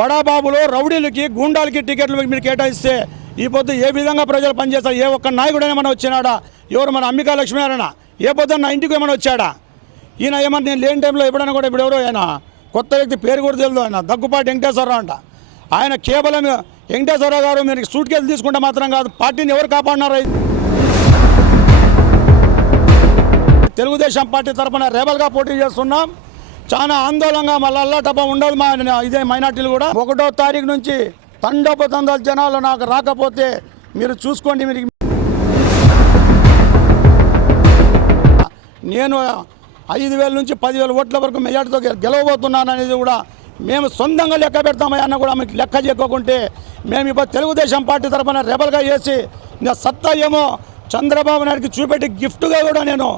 బడాబాబులో రౌడీలకి గూండాలకి టికెట్లు మీరు కేటాయిస్తే ఈ పొద్దు ఏ విధంగా ప్రజలు పనిచేస్తారు? ఏ ఒక్క నాయకుడైనా ఏమైనా వచ్చినాడా? ఎవరు మన అంబికా లక్ష్మీనారాయణ ఏ పొద్దున్న నా ఇంటికి ఏమైనా వచ్చాడా? ఈయన ఏమన్నా నేను లేని టైంలో ఎప్పుడైనా కూడా ఇప్పుడు ఎవరో ఆయన? కొత్త వ్యక్తి పేరు కూడా తెలియదు ఆయన. దగ్గుపాటి వెంకటేశ్వరరావు అంట. ఆయన కేవలం వెంకటేశ్వరరావు గారు మీరు సూట్ కేసు తీసుకుంటే మాత్రం కాదు పార్టీని ఎవరు కాపాడినారు? తెలుగుదేశం పార్టీ తరఫున రేబల్గా పోటీ చేస్తున్నాం. చాలా ఆందోళనగా మళ్ళీ అల్లాటప్ప ఉండదు మా ఇదే మైనార్టీలు కూడా. ఒకటో తారీఖు నుంచి తండోపతందాలు జనాలు నాకు రాకపోతే మీరు చూసుకోండి మీరు. నేను ఐదు వేల నుంచి పదివేల ఓట్ల వరకు మెజార్టీతో గెలవబోతున్నాను అనేది కూడా మేము సొంతంగా లెక్క పెడతామని అన్న కూడా మీకు లెక్క చెక్కకుంటే మేము ఇప్పుడు తెలుగుదేశం పార్టీ తరఫున రెబల్గా చేసి నా సత్తా ఏమో చంద్రబాబు నాయుడికి చూపెట్టి గిఫ్ట్గా కూడా నేను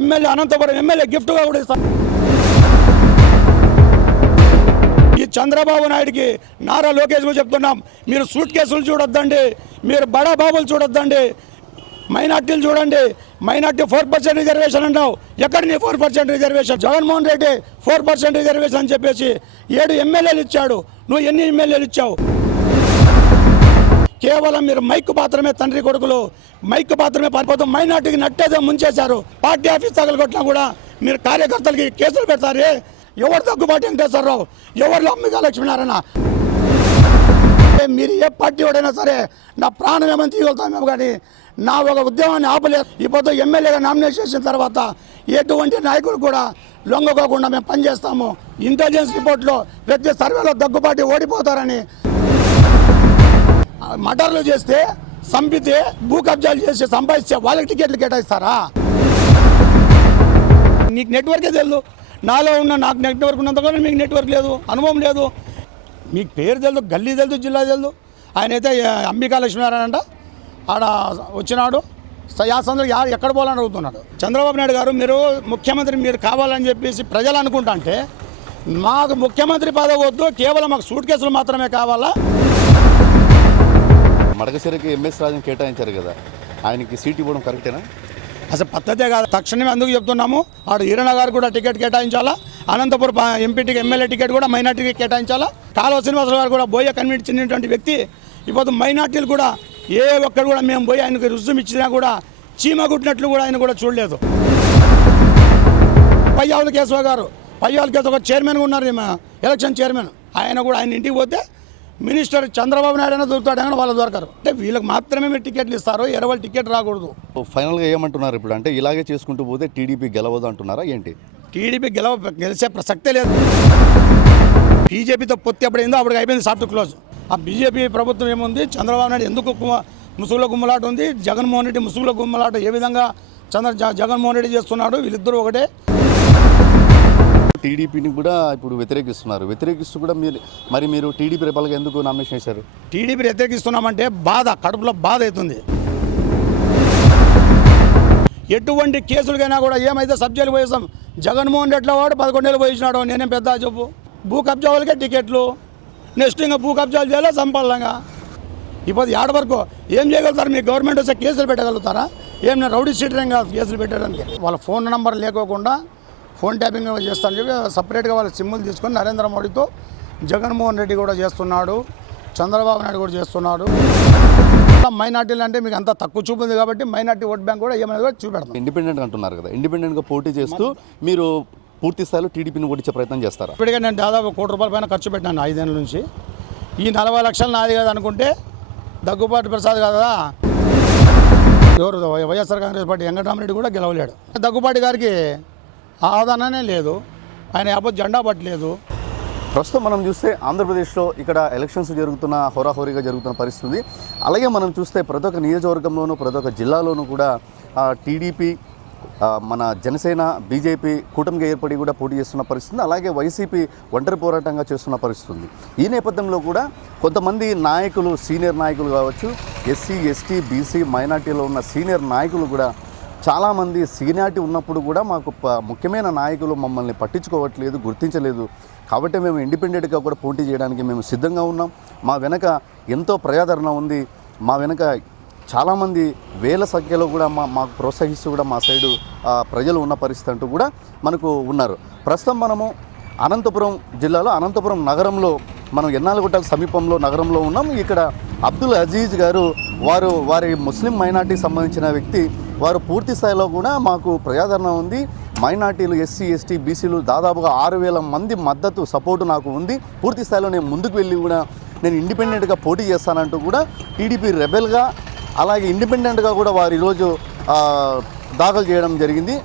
ఎమ్మెల్యే అనంతపురం ఎమ్మెల్యే గిఫ్ట్గా కూడా ఇస్తాను చంద్రబాబు నాయుడికి నారా లోకేష్ కూడా చెప్తున్నాం మీరు సూట్ కేసులు చూడొద్దండి మీరు బడా బాబులు చూడొద్దండి మైనార్టీలు చూడండి మైనార్టీ ఫోర్ పర్సెంట్ రిజర్వేషన్ అంటావు ఎక్కడ నీ four percent reservation? Jaganmohan Reddy four percent reservation అని చెప్పేసి ఏడు ఎమ్మెల్యేలు ఇచ్చాడు నువ్వు ఎన్ని ఎమ్మెల్యేలు ఇచ్చావు? కేవలం మీరు మైక్ మాత్రమే తండ్రి కొడుకులు మైక్ మాత్రమే పారిపోతాం మైనార్టీకి నట్టేదో ముంచేశారు పార్టీ ఆఫీస్ తగలగొట్టినా కూడా మీరు కార్యకర్తలకి కేసులు పెడతారే? ఎవరు దగ్గుబాటు వెంకటేశ్వరరావు? ఎవరు అమ్మిగా లక్ష్మీనారాయణ? మీరు ఏ పార్టీ వాడైనా సరే నా ప్రాణం ఏమని తీయగలుగుతామేమో కానీ నా ఒక ఉద్యమాన్ని ఆపలేదు ఇప్పుడు ఎమ్మెల్యేగా నామినేట్ చేసిన తర్వాత ఎటువంటి నాయకులు కూడా లొంగకోకుండా మేము పనిచేస్తాము. ఇంటెలిజెన్స్ రిపోర్ట్లో ప్రతి సర్వేలో దగ్గుబాటి ఓడిపోతారని మటర్లు చేస్తే సంపితే భూ కబ్జాలు చేసి సంపాదిస్తే వాళ్ళకి టికెట్లు కేటాయిస్తారా? నీకు నెట్వర్కే తెలియదు నాలో ఉన్న నాకు నెట్వర్క్ ఉన్నంతగా మీకు నెట్వర్క్ లేదు అనుభవం లేదు. మీకు పేరు తెలుదు గల్లీ తెలుదు జిల్లా తెలుదు. ఆయన అయితే అంబికా లక్ష్మీనారాయణ అంట. ఆడ వచ్చినాడు. యాసంలో యా ఎక్కడ పోవాలని అడుగుతున్నాడు. చంద్రబాబు నాయుడు గారు మీరు ముఖ్యమంత్రి మీరు కావాలని చెప్పేసి ప్రజలు అనుకుంటా అంటే మాకు ముఖ్యమంత్రి పదవి వద్దు కేవలం మాకు సూట్ కేసులు మాత్రమే కావాలా? మడకసిరికి ఎంఎస్ రాజుని కేటాయించారు కదా. ఆయనకి సీట్ ఇవ్వడం కరెక్టేనా? అసలు పద్ధతే కాదు. తక్షణమే అందుకు చెప్తున్నాము. ఆడు ఈరణ గారు కూడా టికెట్ కేటాయించాలా? అనంతపురం ఎంపీటీకి ఎమ్మెల్యే టికెట్ కూడా మైనార్టీకి కేటాయించాలా? కాలువ శ్రీనివాసరావు గారు కూడా బోయ కన్వీన్ చెందినటువంటి వ్యక్తి ఇప్పుడు మైనార్టీలు కూడా ఏ ఒక్కరు కూడా మేము పోయి ఆయనకు రుజువు ఇచ్చినా కూడా చీమ కుట్టినట్లు కూడా ఆయన కూడా చూడలేదు. పయ్యావుల కేశవ గారు పయ్యావుల కేశవ గారు చైర్మన్గా ఉన్నారు ఈమె ఎలక్షన్ చైర్మన్ ఆయన కూడా ఆయన ఇంటికి పోతే మినిస్టర్ చంద్రబాబు నాయుడు అయినా దొరుకుతాడు కానీ వాళ్ళు దొరకరు. అంటే వీళ్ళకి మాత్రమే మీరు టికెట్లు ఇస్తారు ఎరవల్ టికెట్ రాకూడదు. ఫైనల్గా ఏమంటున్నారు ఇప్పుడు? అంటే ఇలాగే చేసుకుంటూ పోతే టీడీపీ గెలవదు అంటున్నారా? ఏంటి? టీడీపీ గెలవ గెలిచే ప్రసక్తే లేదు. బీజేపీతో పొత్తి ఎప్పుడైందో అప్పటికి అయిపోయింది సాఫ్ట్ క్లోజ్. ఆ బీజేపీ ప్రభుత్వం ఏముంది? చంద్రబాబు నాయుడు ఎందుకు ముసుగుల గుమ్మలాట ఉంది? జగన్మోహన్ రెడ్డి ముసుగుల గుమ్మలాట ఏ విధంగా చంద్ర జగన్మోహన్ రెడ్డి చేస్తున్నాడు? వీళ్ళిద్దరూ ఒకటే. టీడీపీని కూడా ఇప్పుడు వ్యతిరేకిస్తున్నారు. వ్యతిరేకిస్తూ కూడా మీరు మరి మీరు టీడీపీ రెబల్గా ఎందుకు నామినేషన్ చేశారు? టీడీపీ వ్యతిరేకిస్తున్నామంటే బాధ కడుపులో బాధ అవుతుంది. ఎటువంటి కేసులకైనా కూడా ఏమైతే సబ్జెక్టులు పోయేసాం జగన్మోహన్ రెడ్డి వాడు పదకొండేళ్ళు పోయించినాడు నేనేం పెద్ద చెప్పు. భూ కబ్జా వాళ్ళకే టికెట్లు. నెక్స్ట్ ఇంకా భూ కబ్జాలు చేయాలి సంపాదనంగా ఇప్పుడు ఏడు వరకు ఏం చేయగలుగుతారు? మీ గవర్నమెంట్ వస్తే కేసులు పెట్టగలుగుతారా? ఏం రౌడీ షీటరేం కాదు కేసులు పెట్టడానికి. వాళ్ళ ఫోన్ నెంబర్ లేకోకుండా ఫోన్ ట్యాపింగ్ చేస్తాను చెప్పి సపరేట్గా వాళ్ళ సిమ్ములు తీసుకొని నరేంద్ర మోడీతో జగన్మోహన్ రెడ్డి కూడా చేస్తున్నాడు చంద్రబాబు నాయుడు కూడా చేస్తున్నాడు. మైనార్టీలు అంటే మీకు అంత తక్కువ చూపు ఉంది కాబట్టి మైనార్టీ ఓట్ బ్యాంక్ కూడా ఏమైనా కూడా చూపెడతాం. ఇండిపెండెంట్ అంటున్నారు కదా ఇండిపెండెంట్గా పోటీ చేస్తూ మీరు పూర్తి స్థాయిలో టీడీపీని ఓడించే ప్రయత్నం చేస్తారా? ఇప్పటికే నేను దాదాపు కోటి రూపాయల పైన ఖర్చు పెట్టాను ఐదేళ్ళ నుంచి. ఈ నలభై లక్షలు నాది కదా అనుకుంటే దగ్గుబాటి ప్రసాద్ కదా? ఎవరు వైఎస్ఆర్ కాంగ్రెస్ పార్టీ వెంకటరామరెడ్డి కూడా గెలవలేడు. దగ్గుబాటి గారికి ఆదరణనే లేదు. ఆయన యాభై జెండా పట్టలేదు. ప్రస్తుతం మనం చూస్తే ఆంధ్రప్రదేశ్లో ఇక్కడ ఎలక్షన్స్ జరుగుతున్న హోరాహోరీగా జరుగుతున్న పరిస్థితి. అలాగే మనం చూస్తే ప్రతి ఒక్క నియోజకవర్గంలోనూ ప్రతి ఒక్క జిల్లాలోనూ కూడా టీడీపీ మన జనసేన బీజేపీ కూటమిగా ఏర్పడి కూడా పోటీ చేస్తున్న పరిస్థితి. అలాగే వైసీపీ ఒంటరి పోరాటంగా చేస్తున్న పరిస్థితి. ఉంది ఈ నేపథ్యంలో కూడా కొంతమంది నాయకులు సీనియర్ నాయకులు కావచ్చు ఎస్సీ ఎస్టీ బీసీ మైనార్టీలో ఉన్న సీనియర్ నాయకులు కూడా చాలామంది సీనియారిటీ ఉన్నప్పుడు కూడా మాకు ముఖ్యమైన నాయకులు మమ్మల్ని పట్టించుకోవట్లేదు గుర్తించలేదు. కాబట్టి మేము ఇండిపెండెంట్గా కూడా పోటీ చేయడానికి మేము సిద్ధంగా ఉన్నాం. మా వెనక ఎంతో ప్రజాదరణ ఉంది. మా వెనక చాలామంది వేల సంఖ్యలో కూడా మా మాకు ప్రోత్సహిస్తూ కూడా మా సైడు ప్రజలు ఉన్న పరిస్థితి అంటూ కూడా మనకు ఉన్నారు. ప్రస్తుతం మనము అనంతపురం జిల్లాలో అనంతపురం నగరంలో మనం ఎన్నాళ్ళగుట్ట సమీపంలో నగరంలో ఉన్నాం. ఇక్కడ అబ్దుల్ అజీజ్ గారు వారు వారి ముస్లిం మైనార్టీకి సంబంధించిన వ్యక్తి వారు పూర్తి స్థాయిలో కూడా మాకు ప్రజాదరణ ఉంది. మైనార్టీలు ఎస్సీ ఎస్టీ బీసీలు దాదాపుగా ఆరు వేల మంది మద్దతు సపోర్టు నాకు ఉంది. పూర్తి స్థాయిలో నేను ముందుకు వెళ్ళి కూడా నేను ఇండిపెండెంట్గా పోటీ చేస్తానంటూ కూడా టీడీపీ రెబెల్గా అలాగే ఇండిపెండెంట్గా కూడా వారు ఈరోజు దాఖలు చేయడం జరిగింది.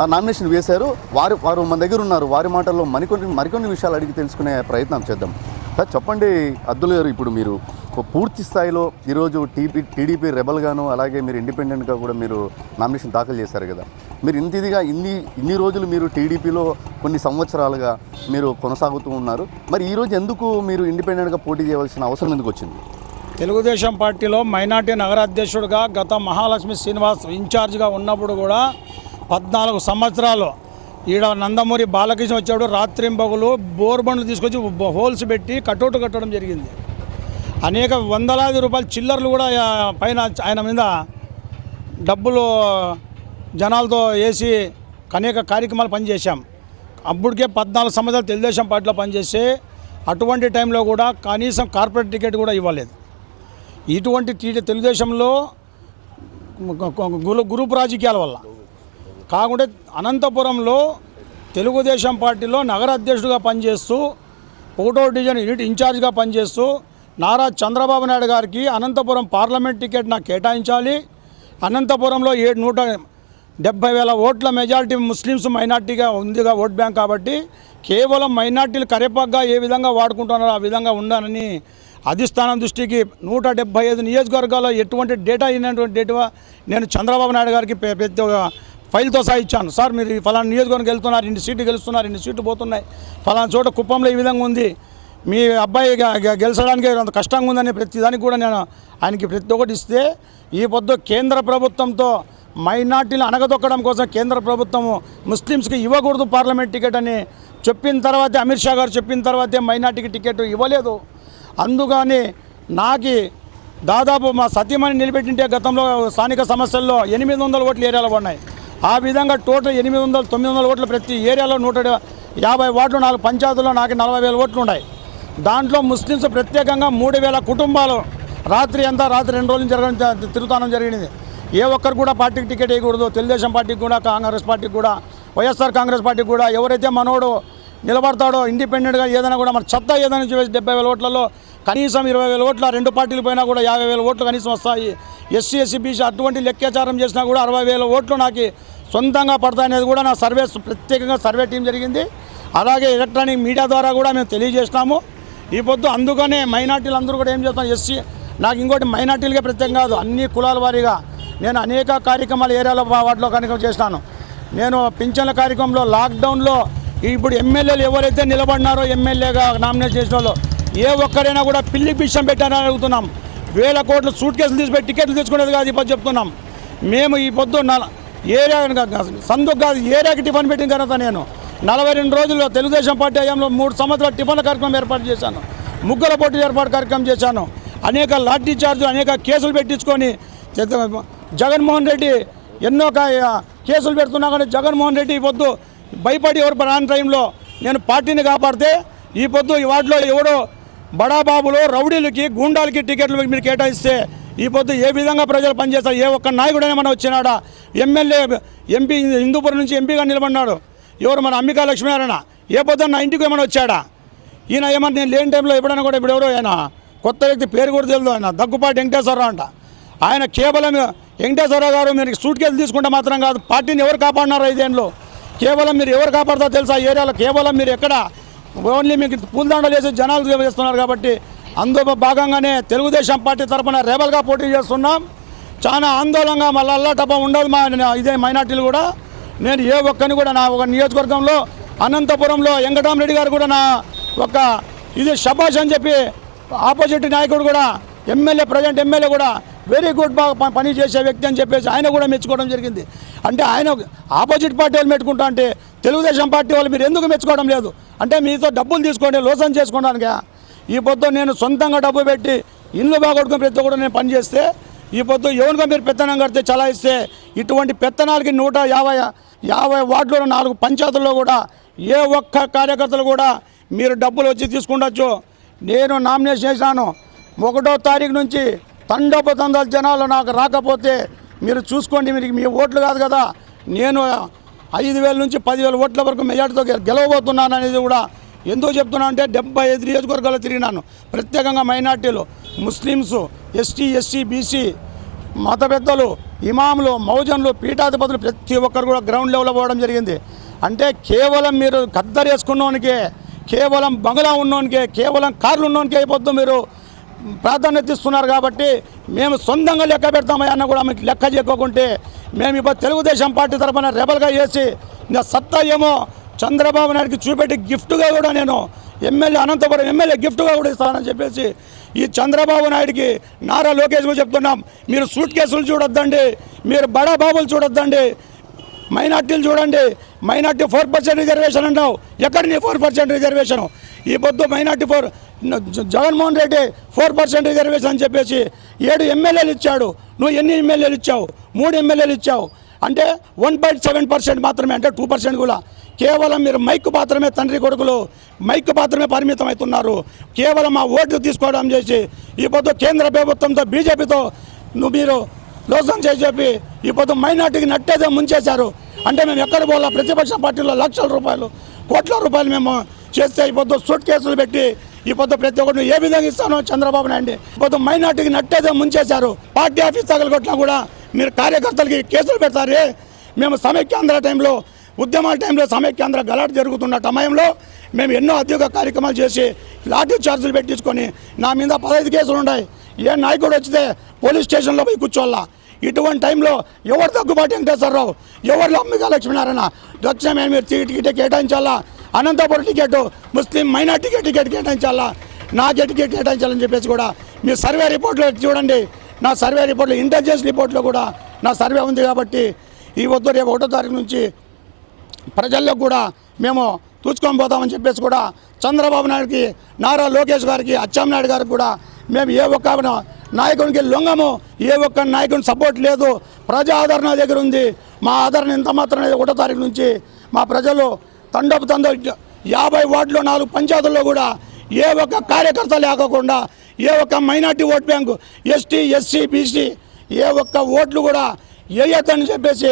ఆ నామినేషన్ వేశారు. వారు వారు మన దగ్గర ఉన్నారు. వారి మాటల్లో మరికొన్ని మరికొన్ని విషయాలు అడిగి తెలుసుకునే ప్రయత్నం చేద్దాం. సార్ చెప్పండి అద్దులు గారు ఇప్పుడు మీరు. పూర్తి స్థాయిలో ఈరోజు టీపీ టీడీపీ రెబల్గాను అలాగే మీరు ఇండిపెండెంట్గా కూడా మీరు నామినేషన్ దాఖలు చేశారు కదా. మీరు ఇంత ఇదిగా ఇన్ని ఇన్ని రోజులు మీరు టీడీపీలో కొన్ని సంవత్సరాలుగా మీరు కొనసాగుతూ ఉన్నారు. మరి ఈరోజు ఎందుకు మీరు ఇండిపెండెంట్గా పోటీ చేయవలసిన అవసరం ఎందుకు వచ్చింది? తెలుగుదేశం పార్టీలో మైనార్టీ నగరాధ్యక్షుడిగా గత మహాలక్ష్మి శ్రీనివాస్ ఇన్ఛార్జ్గా ఉన్నప్పుడు కూడా పద్నాలుగు సంవత్సరాలు ఈడ నందమూరి బాలకృష్ణ వచ్చాడు రాత్రింబగులు బోర్ బండ్లు తీసుకొచ్చి హోల్స్ పెట్టి కటౌట్ కట్టడం జరిగింది. అనేక వందలాది రూపాయలు చిల్లర్లు కూడా పైన ఆయన మీద డబ్బులు జనాలతో వేసి అనేక కార్యక్రమాలు పనిచేశాం. అప్పటికే పద్నాలుగు సంవత్సరాలు తెలుగుదేశం పార్టీలో పనిచేసి అటువంటి టైంలో కూడా కనీసం కార్పొరేట్ టికెట్ కూడా ఇవ్వలేదు. ఇటువంటి టీ- తెలుగుదేశంలో గురు గ్రూప్ రాజకీయాల వల్ల. కాకుండా అనంతపురంలో తెలుగుదేశం పార్టీలో నగర అధ్యక్షుడిగా పనిచేస్తూ ఒకటో డివిజన్ యూనిట్ ఇన్ఛార్జ్గా పనిచేస్తూ నారా చంద్రబాబు నాయుడు గారికి అనంతపురం పార్లమెంట్ టికెట్ నాకు కేటాయించాలి. అనంతపురంలో ఏడు నూట డెబ్బై వేల ఓట్ల మెజారిటీ ముస్లిమ్స్ మైనార్టీగా ఉందిగా ఓట్ బ్యాంక్ కాబట్టి కేవలం మైనార్టీలు కరేపాగ్గా ఏ విధంగా వాడుకుంటున్నారో ఆ విధంగా ఉండాలని అధిష్టానం దృష్టికి నూట డెబ్బై ఐదు నియోజకవర్గాల్లో ఎటువంటి డేటా అయినటువంటి డేటా నేను చంద్రబాబు నాయుడు గారికి పెద్ద ఫైల్తో సహా ఇచ్చాను. సార్ మీరు ఫలానా నియోజకవర్గం వెళ్తున్నారు ఇన్ని సీట్లు గెలుస్తున్నారు ఇన్ని సీట్లు పోతున్నాయి. ఫలానా చోట కుప్పంలో ఈ విధంగా ఉంది. మీ అబ్బాయి గెలిచడానికి అంత కష్టంగా ఉందని ప్రతి దానికి కూడా నేను ఆయనకి ప్రతి ఒక్కటి ఇస్తే ఈ పొద్దు కేంద్ర ప్రభుత్వంతో మైనార్టీలు అణగదొక్కడం కోసం కేంద్ర ప్రభుత్వము ముస్లిమ్స్కి ఇవ్వకూడదు పార్లమెంట్ టికెట్ అని చెప్పిన తర్వాతే అమిత్ షా గారు చెప్పిన తర్వాతే మైనార్టీకి టికెట్ ఇవ్వలేదు. అందుకని నాకు దాదాపు మా సత్యమని నిలబెట్టింటే గతంలో స్థానిక సమస్యల్లో ఎనిమిది వందల ఓట్లు ఏరియాలో ఉన్నాయి ఆ విధంగా టోటల్ ఎనిమిది వందల తొమ్మిది వందల ఓట్లు ప్రతి ఏరియాలో నూట యాభై ఓట్లు నాలుగు పంచాయతీల్లో నాకు నలభై వేల ఓట్లు ఉన్నాయి. దాంట్లో ముస్లిమ్స్ ప్రత్యేకంగా మూడు వేల కుటుంబాలు రాత్రి అంతా రాత్రి రెండు రోజులు జరగడం తిరుగుతానం జరిగింది. ఏ ఒక్కరు కూడా పార్టీకి టికెట్ వేయకూడదు తెలుగుదేశం పార్టీకి కూడా కాంగ్రెస్ పార్టీకి కూడా వైఎస్ఆర్ కాంగ్రెస్ పార్టీకి కూడా ఎవరైతే మనోడు నిలబడతాడో ఇండిపెండెంట్గా ఏదైనా కూడా మన చెత్త ఏదైనా చూసి డెబ్బై వేల ఓట్లలో కనీసం ఇరవై వేల ఓట్ల రెండు పార్టీలు పోయినా కూడా యాభై వేల ఓట్లు కనీసం వస్తాయి. ఎస్సీ ఎస్సీ బీసీ అటువంటి లెక్కాచారం చేసినా కూడా అరవై వేల ఓట్లు నాకు సొంతంగా పడతాయనేది కూడా నా సర్వే ప్రత్యేకంగా సర్వే టీం జరిగింది. అలాగే ఎలక్ట్రానిక్ మీడియా ద్వారా కూడా మేము తెలియజేసినాము. ఈ పొద్దు అందుకనే మైనార్టీలు అందరూ కూడా ఏం చేస్తాం ఎస్సీ నాకు ఇంకోటి మైనార్టీలుగా ప్రత్యేకం కాదు అన్ని కులాల వారీగా నేను అనేక కార్యక్రమాలు ఏరియాలో వాటిలో కార్యక్రమం చేస్తాను. నేను పింఛన్ల కార్యక్రమంలో లాక్డౌన్లో ఇప్పుడు ఎమ్మెల్యేలు ఎవరైతే నిలబడినారో ఎమ్మెల్యేగా నామినేట్ చేసిన వాళ్ళు ఏ ఒక్కరైనా కూడా పిల్లి బిషం పెట్టారని అడుగుతున్నాం. వేల కోట్ల సూట్ కేసులు తీసిపెట్టి టికెట్లు తీసుకునేది కాదు ఇప్పుడు చెప్తున్నాం. మేము ఈ పొద్దు ఏరియా సందుకు కాదు ఏరియాకి టిఫిన్ పెట్టిన తర్వాత నేను నలభై రెండు రోజుల్లో తెలుగుదేశం పార్టీ హయాంలో మూడు సంవత్సరాల టిఫిన్ల కార్యక్రమం ఏర్పాటు చేశాను. ముగ్గుల పోటీ ఏర్పాటు కార్యక్రమం చేశాను. అనేక లాఠీ చార్జ్ అనేక కేసులు పెట్టించుకొని జగన్మోహన్ రెడ్డి ఎన్నో కేసులు పెడుతున్నా కానీ జగన్మోహన్ రెడ్డి ఈ పొద్దు భయపడి ఎవరు రాని టైంలో నేను పార్టీని కాపాడితే ఈ పొద్దు ఈ వాటిలో ఎవడో బడాబాబులు రౌడీలకి గూండాలకి టికెట్లు మీరు కేటాయిస్తే ఈ పొద్దు ఏ విధంగా ప్రజలు పనిచేస్తారు? ఏ ఒక్క నాయకుడైనా మన వచ్చినాడా? ఎమ్మెల్యే ఎంపీ హిందూపురం నుంచి ఎంపీగా నిలబడినాడు. ఎవరు మన అంబికా లక్ష్మీనారాయణ ఏ పొద్దున్న నా ఇంటికి ఏమైనా వచ్చాడా? ఈయన ఏమన్నా నేను లేని టైంలో ఎప్పుడైనా కూడా ఇప్పుడు ఎవరో ఆయన? కొత్త వ్యక్తి పేరు కూడా తెలియదు ఆయన. దగ్గుపాటి వెంకటేశ్వరరావు అంట. ఆయన కేవలం వెంకటేశ్వరరావు గారు మీరు సూట్ కేసు తీసుకుంటే మాత్రం కాదు పార్టీని ఎవరు కాపాడినారు ఐదేళ్ళు కేవలం మీరు ఎవరు కాపాడతారో తెలుసా? ఆ ఏరియాలో కేవలం మీరు ఎక్కడ? ఓన్లీ మీకు పూలదండలు వేసి జనాలు చేస్తున్నారు కాబట్టి అందులో భాగంగానే తెలుగుదేశం పార్టీ తరఫున రేబల్గా పోటీ చేస్తున్నాం. చాలా ఆందోళనగా మళ్ళీ అల్లాటప్ప ఉండదు మా ఇదే మైనార్టీలు కూడా. నేను ఏ ఒక్కరిని కూడా నా ఒక నియోజకవర్గంలో అనంతపురంలో వెంకటరామరెడ్డి గారు కూడా నా ఒక ఇది షబాష్ అని చెప్పి ఆపోజిట్ నాయకుడు కూడా ఎమ్మెల్యే ప్రజెంట్ ఎమ్మెల్యే కూడా వెరీ గుడ్ బాగా ప- పని చేసే వ్యక్తి అని చెప్పేసి ఆయన కూడా మెచ్చుకోవడం జరిగింది. అంటే ఆయన ఆపోజిట్ పార్టీ వాళ్ళు మెచ్చుకుంటా అంటే తెలుగుదేశం పార్టీ వాళ్ళు మీరు ఎందుకు మెచ్చుకోవడం లేదు? అంటే మీతో డబ్బులు తీసుకోండి లోసం చేసుకోవడానికి? ఈ పొద్దు నేను సొంతంగా డబ్బు పెట్టి ఇల్లు బాగొట్టుకుని ప్రతి కూడా నేను పనిచేస్తే ఈ పొద్దు ఎవరిగా మీరు పెత్తనం కడితే చలాయిస్తే ఇటువంటి పెత్తనాలకి నూట యాభై యాభై వార్డులో నాలుగు పంచాయతీల్లో కూడా ఏ ఒక్క కార్యకర్తలు కూడా మీరు డబ్బులు వచ్చి తీసుకుండొచ్చు. నేను నామినేషన్ చేశాను. ఒకటో తారీఖు నుంచి తండోపతందాల జనాలు నాకు రాకపోతే మీరు చూసుకోండి మీరు మీ ఓట్లు కాదు కదా. నేను ఐదు వేల నుంచి పదివేల ఓట్ల వరకు మెజార్టీతో గెలవబోతున్నాను అనేది కూడా ఎందుకు చెప్తున్నా అంటే డెబ్బై ఐదు నియోజకవర్గాల్లో తిరిగినాను. ప్రత్యేకంగా మైనార్టీలు ముస్లిమ్స్ ఎస్టీ ఎస్సీ బీసీ మత పెద్దలు ఇమాములు మౌజన్లు పీఠాధిపతులు ప్రతి ఒక్కరు కూడా గ్రౌండ్ లెవెల్లో పోవడం జరిగింది. అంటే కేవలం మీరు ఖద్దరు వేసుకున్నోనికే కేవలం బంగ్లా ఉన్నోనికే కేవలం కార్లు ఉన్నోనికే అయిపోద్దు మీరు. ప్రాధాన్యత ఇస్తున్నారు కాబట్టి మేము సొంతంగా లెక్క పెడతామని అన్న కూడా మీకు లెక్క చెక్కోకుంటే మేము ఇప్పుడు తెలుగుదేశం పార్టీ తరఫున రెబల్గా చేసి ఇంకా సత్తా ఏమో చంద్రబాబు నాయుడికి చూపెట్టి గిఫ్ట్గా కూడా నేను ఎమ్మెల్యే అనంతపురం ఎమ్మెల్యే గిఫ్ట్గా కూడా ఇస్తానని చెప్పేసి ఈ చంద్రబాబు నాయుడికి నారా లోకేష్ కూడా చెప్తున్నాం మీరు సూట్ కేసులు చూడొద్దండి మీరు బడా బాబులు చూడొద్దండి మైనార్టీలు చూడండి మైనార్టీ ఫోర్ పర్సెంట్ రిజర్వేషన్ అంటావు ఎక్కడ నీ ఫోర్ పర్సెంట్ రిజర్వేషన్? ఈ పొద్దు minority four Jaganmohan Reddy four percent reservation అని చెప్పేసి ఏడు ఎమ్మెల్యేలు ఇచ్చాడు నువ్వు ఎన్ని ఎమ్మెల్యేలు ఇచ్చావు? మూడు ఎమ్మెల్యేలు ఇచ్చావు. అంటే వన్ పాయింట్ సెవెన్ పర్సెంట్ మాత్రమే అంటే టూ పర్సెంట్ కూడా. కేవలం మీరు మైక్ మాత్రమే తండ్రి కొడుకులు మైక్ మాత్రమే పరిమితం అవుతున్నారు కేవలం ఆ ఓట్లు తీసుకోవడం చేసి ఈ పొద్దు కేంద్ర ప్రభుత్వంతో బీజేపీతో నువ్వు మీరు లోసం చేసి చెప్పి ఈ పొద్దు మైనార్టీకి నట్టేదే ముంచేశారు. అంటే మేము ఎక్కడ పోలా? ప్రతిపక్ష పార్టీలో లక్షల రూపాయలు కోట్ల రూపాయలు మేము చేస్తే ఈ పొద్దు సూట్ కేసులు పెట్టి ఈ పొద్దు ప్రతి ఒక్కరు ఏ విధంగా ఇస్తానో చంద్రబాబు నాయుడు. కొద్దిగా పొద్దు మైనార్టీకి నట్టేదే ముంచేశారు. పార్టీ ఆఫీస్ తగలగొట్టినా కూడా మీరు కార్యకర్తలకి కేసులు పెడతారే. మేము సమైక్యాంధ్ర టైంలో ఉద్యమాల టైంలో సమైక్యాంధ్ర గలాట్ జరుగుతున్న సమయంలో మేము ఎన్నో ఉద్యోగ కార్యక్రమాలు చేసి లాఠీ చార్జీలు పెట్టించుకొని నా మీద పదహైదు కేసులు ఉన్నాయి. ఏ నాయకుడు వచ్చితే పోలీస్ స్టేషన్లో పోయి కూర్చోవాలా? ఇటువంటి టైంలో ఎవరు తగ్గుబాటు వెంకటేశ్వరరావు? ఎవరు అమ్మిక లక్ష్మీనారాయణ? దక్షిణ మీరు టికెట్ కేటాయించాలా? అనంతపురం టికెట్ ముస్లిం మైనార్టీ టికెట్ కేటాయించాలా? నాకే టికెట్ కేటాయించాలని చెప్పేసి కూడా మీ సర్వే రిపోర్ట్లో చూడండి. నా సర్వే రిపోర్ట్లో ఇంటెలిజెన్స్ రిపోర్ట్లో కూడా నా సర్వే ఉంది కాబట్టి ఈ వద్దు రేపు ఒకటో తారీఖు నుంచి ప్రజల్లో కూడా మేము తూచుకొని పోతామని చెప్పేసి కూడా చంద్రబాబు నాయుడికి నారా లోకేష్ గారికి అచ్చెంనాయుడు గారికి కూడా మేము ఏ ఒక్క నాయకునికి లొంగము ఏ ఒక్క నాయకుని సపోర్ట్ లేదు. ప్రజా ఆదరణ దగ్గర ఉంది. మా ఆదరణ ఎంత మాత్రం ఒకటో తారీఖు నుంచి మా ప్రజలు తండపు తండ యాభై వార్డులో నాలుగు పంచాయతీల్లో కూడా ఏ ఒక్క కార్యకర్త లేకుండా ఏ ఒక్క minority vote bank ST SC BC ఏ ఒక్క ఓట్లు కూడా వేయొద్దని చెప్పేసి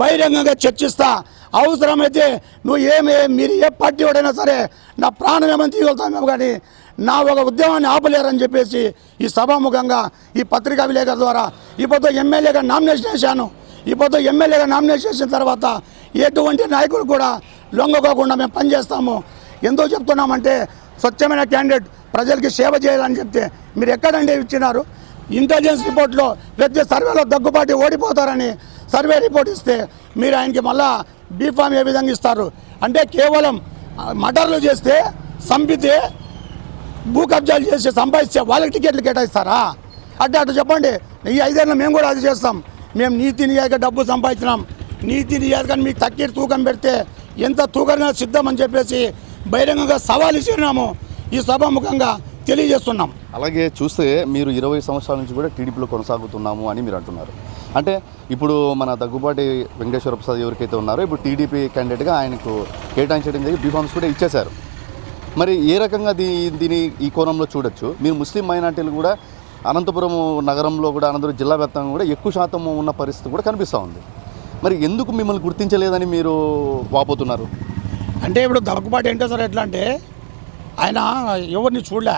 బహిరంగంగా చర్చిస్తా. అవసరమైతే నువ్వు ఏమి మీరు ఏ పార్టీ వాడైనా సరే నా ప్రాణం ఏమని తీగలుగుతామేమో కానీ నా ఒక ఉద్యమాన్ని ఆపలేరని చెప్పేసి ఈ సభాముఖంగా ఈ పత్రికా విలేకరుల ద్వారా ఈ పొద్దు ఎమ్మెల్యేగా నామినేషన్ చేశాను ఈ పొద్దు ఎమ్మెల్యేగా నామినేషన్ చేసిన తర్వాత ఎటువంటి నాయకులు కూడా లొంగకోకుండా మేము పనిచేస్తాము ఎందుకు చెప్తున్నామంటే స్వచ్ఛమైన క్యాండిడేట్ ప్రజలకి సేవ చేయాలని చెప్తే మీరు ఎక్కడండి ఇచ్చినారు? ఇంటెలిజెన్స్ రిపోర్ట్లో ప్రతి సర్వేలో దగ్గుబాటి ఓడిపోతారని సర్వే రిపోర్ట్ ఇస్తే మీరు ఆయనకి మళ్ళా బీఫామ్ ఏ విధంగా ఇస్తారు? అంటే కేవలం మటర్లు చేస్తే సంపితే భూ కబ్జాలు చేసి సంపాదిస్తే వాళ్ళకి టికెట్లు కేటాయిస్తారా? అంటే అటు చెప్పండి. ఈ ఐదేళ్ళు మేము కూడా అది చేస్తాం. మేము నీతి నియాక డబ్బు సంపాదించినాం. నీతి నియాకని మీకు తక్కి తూకం పెడితే ఎంత తూకంగా సిద్ధం అని చెప్పేసి బహిరంగంగా సవాల్ ఇచ్చినాము ఈ సభాముఖంగా తెలియజేస్తున్నాం. అలాగే చూస్తే మీరు ఇరవై సంవత్సరాల నుంచి కూడా టీడీపీలో కొనసాగుతున్నాము అని మీరు అంటున్నారు. అంటే ఇప్పుడు మన దగ్గుబాటి వెంకటేశ్వర ప్రసాద్ ఎవరికైతే ఉన్నారో ఇప్పుడు టీడీపీ క్యాండిడేట్గా ఆయనకు కేటాయించడం జరిగి బీఫామ్స్ కూడా ఇచ్చేశారు. మరి ఏ రకంగా దీ దీని ఈ కోణంలో చూడొచ్చు? మీరు ముస్లిం మైనార్టీలు కూడా అనంతపురం నగరంలో కూడా అనంతపురం జిల్లా వ్యాప్తంగా కూడా ఎక్కువ శాతం ఉన్న పరిస్థితి కూడా కనిపిస్తూ ఉంది. మరి ఎందుకు మిమ్మల్ని గుర్తించలేదని మీరు వాపోతున్నారు? అంటే ఇప్పుడు దొరకబాటు ఏంటో సార్ ఎట్లా అంటే ఆయన ఎవరిని చూడలే.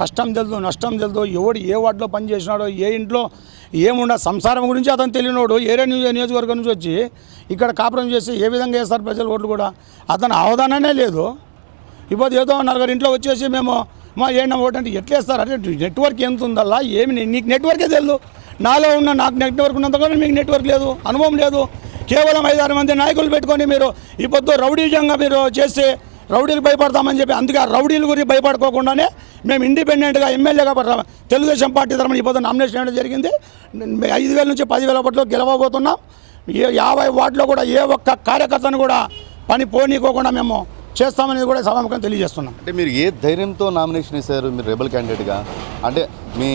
కష్టం తెలుదు నష్టం తెలుదు. ఎవడు ఏ వార్డులో పని చేసినాడో ఏ ఇంట్లో ఏముండ సంసారం గురించి అతను తెలియనోడు ఏరే నియోజ నియోజకవర్గం నుంచి వచ్చి ఇక్కడ కాపురం చేసి ఏ విధంగా వేస్తారు ప్రజలు ఓట్లు కూడా? అతను అవధాననే లేదు. ఇప్పుడు ఏదో నలుగురు ఇంట్లో వచ్చేసి మేము మా ఏంటో ఓటు అంటే ఎట్లా వేస్తారు అంటే నెట్వర్క్ ఎంత ఉందల్లా? ఏమి నీకు నెట్వర్కే తెలియదు నాలో ఉన్న నాకు నెట్వర్క్ ఉన్నంత కూడా మీకు నెట్వర్క్ లేదు అనుభవం లేదు. కేవలం ఐదారు మంది నాయకులు పెట్టుకొని మీరు ఈ పొద్దు రౌడీజంగా మీరు చేస్తే రౌడీలు భయపడతామని చెప్పి అందుకే ఆ రౌడీల గురించి భయపడుకోకుండానే మేము ఇండిపెండెంట్గా ఎమ్మెల్యేగా తెలుగుదేశం పార్టీ తరఫున ఈ పొద్దు నామినేషన్ చేయడం జరిగింది. ఐదు వేల నుంచి పదివేల ఓట్లో గెలవబోతున్నాం. యాభై వార్డులో కూడా ఏ ఒక్క కార్యకర్తను కూడా పని పోనీకోకుండా మేము చేస్తామనేది కూడా సభాముఖం తెలియజేస్తున్నాం. అంటే మీరు ఏ ధైర్యంతో నామినేషన్ వేశారు మీరు రెబల్ క్యాండిడేట్గా? అంటే మీ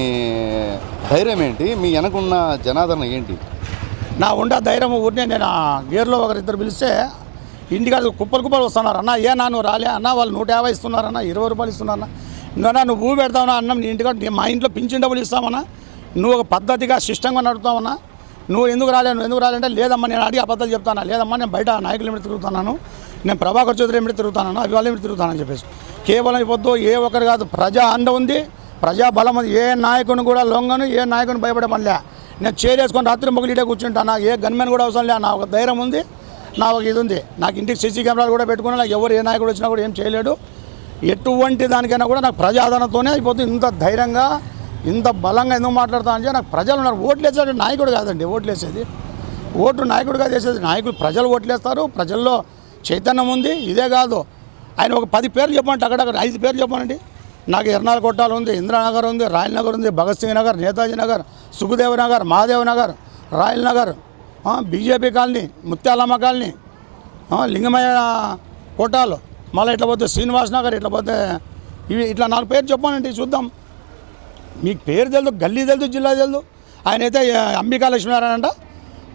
ధైర్యం ఏంటి? మీ వెనకున్న జనాదరణ ఏంటి? నా ఉండ ధైర్యం ఊరినే నేను ఆ గేర్లో ఒకరిద్దరు పిలిస్తే ఇంటికాడ కుప్పలు కుప్పలు వస్తున్నారు అన్న ఏ నా నువ్వు రాలే అన్న వాళ్ళు నూట యాభై ఇస్తున్నారన్న ఇరవై రూపాయలు ఇస్తున్నారన్న. ఇంకా నువ్వు పెడతావునా అన్నం నీ ఇంటికి నీ- మా ఇంట్లో పింఛన్ డబ్బులు ఇస్తామన్నా నువ్వు ఒక పద్ధతిగా సిస్టంగా నడుపుతామన్నా నువ్వు ఎందుకు రాలే నువ్వు ఎందుకు రాలంటే లేదమ్మా నేను అడిగి అబద్ధాలు చెప్తాను లేదమ్మా నేను బయట నాయకుల మీద తిరుగుతున్నాను నేను ప్రభాకర్ చౌదరి ఏమిటి తిరుగుతాను అవి వాళ్ళు ఏమిటి తిరుగుతానని చెప్పేసి. కేవలం ఇవ్వద్దు ఏ ఒక్కరు కాదు ప్రజా అండ ఉంది ప్రజా బలం ఉంది. ఏ నాయకుని కూడా లొంగను ఏ నాయకుని భయపడే పనిలే నేను చేరేసుకొని రాత్రి మొగలు ఇటే కూర్చుంటా నాకు ఏ గన్మెన్ కూడా అవసరం లే నా ఒక ధైర్యం ఉంది నా ఒక ఇది ఉంది. నాకు ఇంటికి సీసీ కెమెరాలు కూడా పెట్టుకున్నా నాకు ఎవరు ఏ నాయకుడు వచ్చినా కూడా ఏం చేయలేడు. ఎటువంటి దానికైనా కూడా నాకు ప్రజాదరణతోనే అయిపోతుంది. ఇంత ధైర్యంగా ఇంత బలంగా ఎందుకు మాట్లాడతా అంటే నాకు ప్రజలు ఉన్నారు. ఓట్లు వేసేది నాయకుడు కాదండి ఓట్లు వేసేది. ఓట్లు నాయకుడుగా చేసేది నాయకుడు ప్రజలు ఓట్లేస్తారు ప్రజల్లో చైతన్యం ఉంది ఇదే కాదు. ఆయన ఒక పది పేర్లు చెప్పండి అక్కడక్కడ ఐదు పేర్లు చెప్పండి నాకు ఎర్నాల కొట్టాలు ఉంది ఇందిరానగర్ ఉంది రాయల్ నగర్ ఉంది Bhagat Singh Nagar Netaji Nagar Sukhdev Nagar Mahadev Nagar royal Nagar BJP colony Muthyalamma colony Lingamayya కోటాలు మళ్ళీ ఇట్లా పోతే శ్రీనివాస్ నగర్ ఇట్లా పోతే ఇవి ఇట్లా నాలుగు పేరు చెప్పానండి చూద్దాం. మీకు పేరు తెలుదు గల్లీ తెలుదు జిల్లా తెలుదు. ఆయన అయితే అంబికా లక్ష్మీనారాయణ అంట.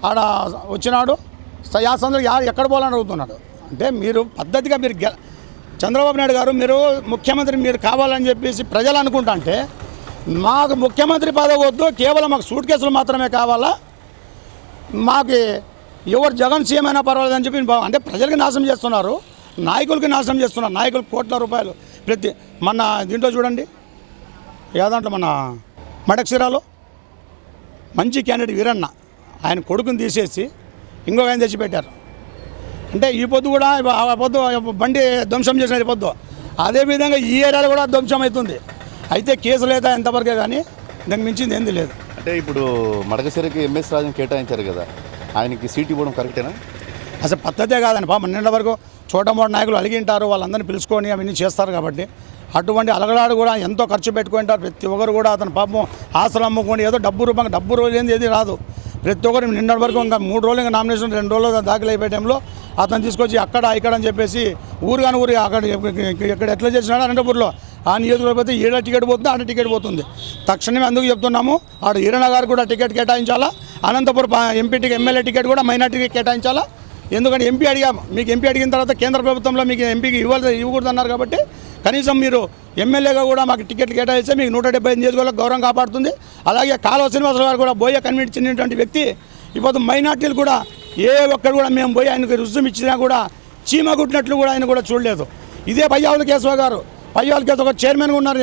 ఆడ వచ్చినాడు. యాసంలో ఎక్కడ పోవాలని అడుగుతున్నాడు? అంటే మీరు పద్ధతిగా మీరు చంద్రబాబు నాయుడు గారు మీరు ముఖ్యమంత్రి మీరు కావాలని చెప్పేసి ప్రజలు అనుకుంటా అంటే మాకు ముఖ్యమంత్రి పదవి వద్దు కేవలం మాకు సూట్ కేసులు మాత్రమే కావాలా? మాకు ఎవరు జగన్ సీఎం అయినా పర్వాలేదు అని చెప్పి అంటే ప్రజలకి నాశనం చేస్తున్నారు నాయకులకి నాశనం చేస్తున్నారు నాయకులు కోట్ల రూపాయలు ప్రతి మన దీంట్లో చూడండి. ఏదంటే మన మడక్సిరాలో మంచి క్యాండిడేట్ వీరన్న ఆయన కొడుకుని తీసేసి ఇంకొక ఆయన తెచ్చిపెట్టారు. అంటే ఈ పొద్దు కూడా పొద్దు బండి ధ్వంసం చేసిన ఈ పొద్దు. అదేవిధంగా ఈ ఏరియాలో కూడా ధ్వంసం అవుతుంది. అయితే కేసులు అయితే ఎంతవరకే కానీ దానికి మించింది ఏంది లేదు. అంటే ఇప్పుడు మడకసిరికి ఎంఎస్ రాజుని కేటాయించారు కదా ఆయనకి సీట్ ఇవ్వడం కరెక్టేనా? అసలు పద్ధతే కాదండి పాపం నిన్న వరకు చోటమోట నాయకులు అలిగింటారు వాళ్ళందరినీ పిలుచుకొని అవన్నీ చేస్తారు కాబట్టి. అటువంటి అలగడాడు కూడా ఎంతో ఖర్చు పెట్టుకుంటారు. ప్రతి ఒక్కరు కూడా అతను పాపం ఆస్తులు అమ్ముకొని ఏదో డబ్బు రూపంగా డబ్బు రోజు ఏంది ఏది రాదు. ప్రతి ఒక్కరు నిన్నటి వరకు ఇంకా మూడు రోజులు ఇంకా నామినేషన్ రెండు రోజులు దాఖలు అయిపోయే టైంలో అతను తీసుకొచ్చి అక్కడ ఇక్కడ అని చెప్పేసి ఊరు కాని ఊరు అక్కడ ఇక్కడ ఎట్లా చేసినాడు అనంతపూర్లో. ఆ నియోజకవర్గం పోతే ఈడ టికెట్ పోతుంది ఆడ టికెట్ పోతుంది. తక్షణమే అందుకు చెప్తున్నాము ఆడ ఈరణ గారు కూడా టికెట్ కేటాయించాలా? అనంతపురం ఎంపీ ఎమ్మెల్యే టికెట్ కూడా మైనార్టీకి కేటాయించాలా? ఎందుకంటే ఎంపీ అడిగాము మీకు ఎంపీ అడిగిన తర్వాత కేంద్ర ప్రభుత్వంలో మీకు ఎంపీకి ఇవ్వాలి ఇవ్వకూడదు అన్నారు కాబట్టి కనీసం మీరు ఎమ్మెల్యేగా కూడా మాకు టికెట్లు కేటాయిస్తే మీకు నూట డెబ్బై ఐదు నియోజకవర్గాలకు గౌరవం కాపాడుతుంది. అలాగే కాలువ శ్రీనివాసరావు గారు కూడా బోయ కన్వీన్ చెందినటువంటి వ్యక్తి ఇప్పుడు మైనార్టీలు కూడా ఏ ఒక్కరు కూడా మేము పోయి ఆయనకు రుజువు ఇచ్చినా కూడా చీమ కుట్టినట్లు కూడా ఆయన కూడా చూడలేదు. ఇదే పయ్యావుల కేశవ గారు. పయ్యావుల కేశవ గారు చైర్మన్గా ఉన్నారు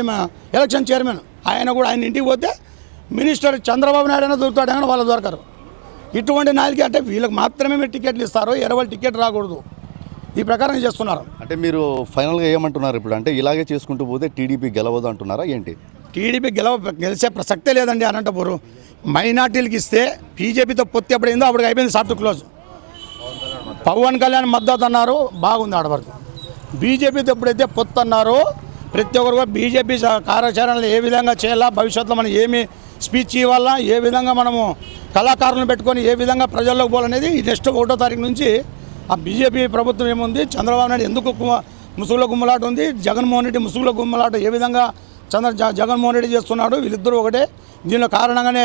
ఎలక్షన్ చైర్మన్ ఆయన కూడా ఆయన ఇంటికి పోతే మినిస్టర్ చంద్రబాబు నాయుడు అయినా దొరుకుతాడు కానీ వాళ్ళు దొరకరు ఇటువంటి నాయకులకి అంటే వీళ్ళకి మాత్రమే మీరు టికెట్లు ఇస్తారు ఎరవల్ టికెట్ రాకూడదు. ఈ ప్రకారం చేస్తున్నారు. అంటే మీరు ఫైనల్గా ఏమంటున్నారు ఇప్పుడు? అంటే ఇలాగే చేసుకుంటూ పోతే టీడీపీ గెలవదు అంటున్నారా ఏంటి? టీడీపీ గెలవ గెలిచే ప్రసక్తే లేదండి అనంతపురం. మైనార్టీలకు ఇస్తే బీజేపీతో పొత్తి ఎప్పుడైందో అప్పుడు అయిపోయింది సాఫ్ట్ క్లోజ్. పవన్ కళ్యాణ్ మద్దతు అన్నారు బాగుంది ఆడవరకు బీజేపీతో ఎప్పుడైతే పొత్తు అన్నారో ప్రతి ఒక్కరు కూడా బీజేపీ కార్యాచరణలు ఏ విధంగా చేయాలా భవిష్యత్తులో మనం ఏమి స్పీచ్ ఇవ్వాలా ఏ విధంగా మనము కళాకారులను పెట్టుకొని ఏ విధంగా ప్రజల్లోకి పోవాలనేది ఈ నెక్స్ట్ ఒకటో తారీఖు నుంచి ఆ బీజేపీ ప్రభుత్వం ఏముంది చంద్రబాబు నాయుడు ఎందుకు ముసుగుల గుమ్మలాట ఉంది జగన్మోహన్ రెడ్డి ముసుగుల గుమ్మలాట ఏ విధంగా చంద్ర జ- జగన్మోహన్ రెడ్డి చేస్తున్నాడు వీళ్ళిద్దరూ ఒకటే. దీనిలో కారణంగానే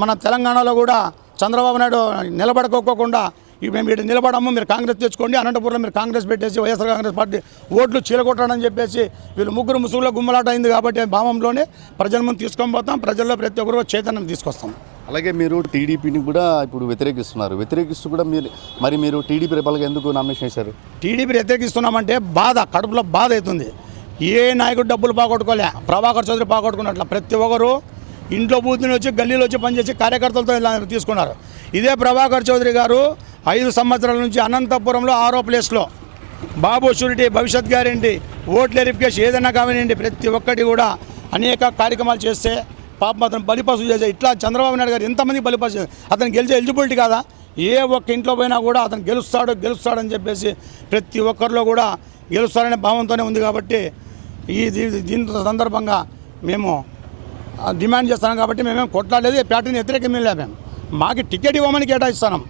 మన తెలంగాణలో కూడా చంద్రబాబు నాయుడు నిలబడకోకుండా ఇవి మేము ఇటు నిలబడము మీరు కాంగ్రెస్ తెచ్చుకోండి అనంతపురంలో మీరు కాంగ్రెస్ పెట్టేసి వైఎస్ఆర్ కాంగ్రెస్ పార్టీ ఓట్లు చీలగొట్టాడని చెప్పేసి వీళ్ళు ముగ్గురు ముసుగులో గుమ్మలాట అయింది కాబట్టి భావంలోనే ప్రజల ముందు తీసుకొని పోతాం ప్రజల్లో ప్రతి ఒక్కరు చైతన్యం తీసుకొస్తాం. అలాగే మీరు టీడీపీని కూడా ఇప్పుడు వ్యతిరేకిస్తున్నారు. వ్యతిరేకిస్తూ కూడా మీరు మరి మీరు టీడీపీ రేపలకి ఎందుకు నామినేషన్ చేశారు టీడీపీ వ్యతిరేకిస్తున్నామంటే బాధ కడుపులో బాధ అవుతుంది. ఏ నాయకుడు డబ్బులు పోగొట్టుకోలే ప్రభాకర్ చౌదరి పోగొట్టుకున్నట్ల ప్రతి ఒక్కరు ఇంట్లో బూతుని వచ్చి గల్లీలో వచ్చి పనిచేసి కార్యకర్తలతో ఇలా తీసుకున్నారు. ఇదే ప్రభాకర్ చౌదరి గారు ఐదు సంవత్సరాల నుంచి అనంతపురంలో ఆరో ప్లేస్లో బాబు షూరిటీ భవిష్యత్ గ్యారెంటీ ఓట్ల వెరిఫికేషన్ ఏదైనా కానివ్వండి ప్రతి ఒక్కటి కూడా అనేక కార్యక్రమాలు చేస్తే పాప అతను బలిపసు చేసే ఇట్లా చంద్రబాబు నాయుడు గారు ఎంతమంది బలిపసు చేశారు అతను గెలిచే ఎలిజిబిలిటీ కాదా? ఏ ఒక్క ఇంట్లో పోయినా కూడా అతను గెలుస్తాడు గెలుస్తాడని చెప్పేసి ప్రతి ఒక్కరిలో కూడా గెలుస్తాడనే భావంతోనే ఉంది కాబట్టి ఈ దీని సందర్భంగా మేము డిమాండ్ చేస్తున్నాం కాబట్టి మేమేం కొట్లాడలేదు ఈ పార్టీని వ్యతిరేకం మేము మాకు టికెట్ ఇవ్వమని కేటాయిస్తున్నాం.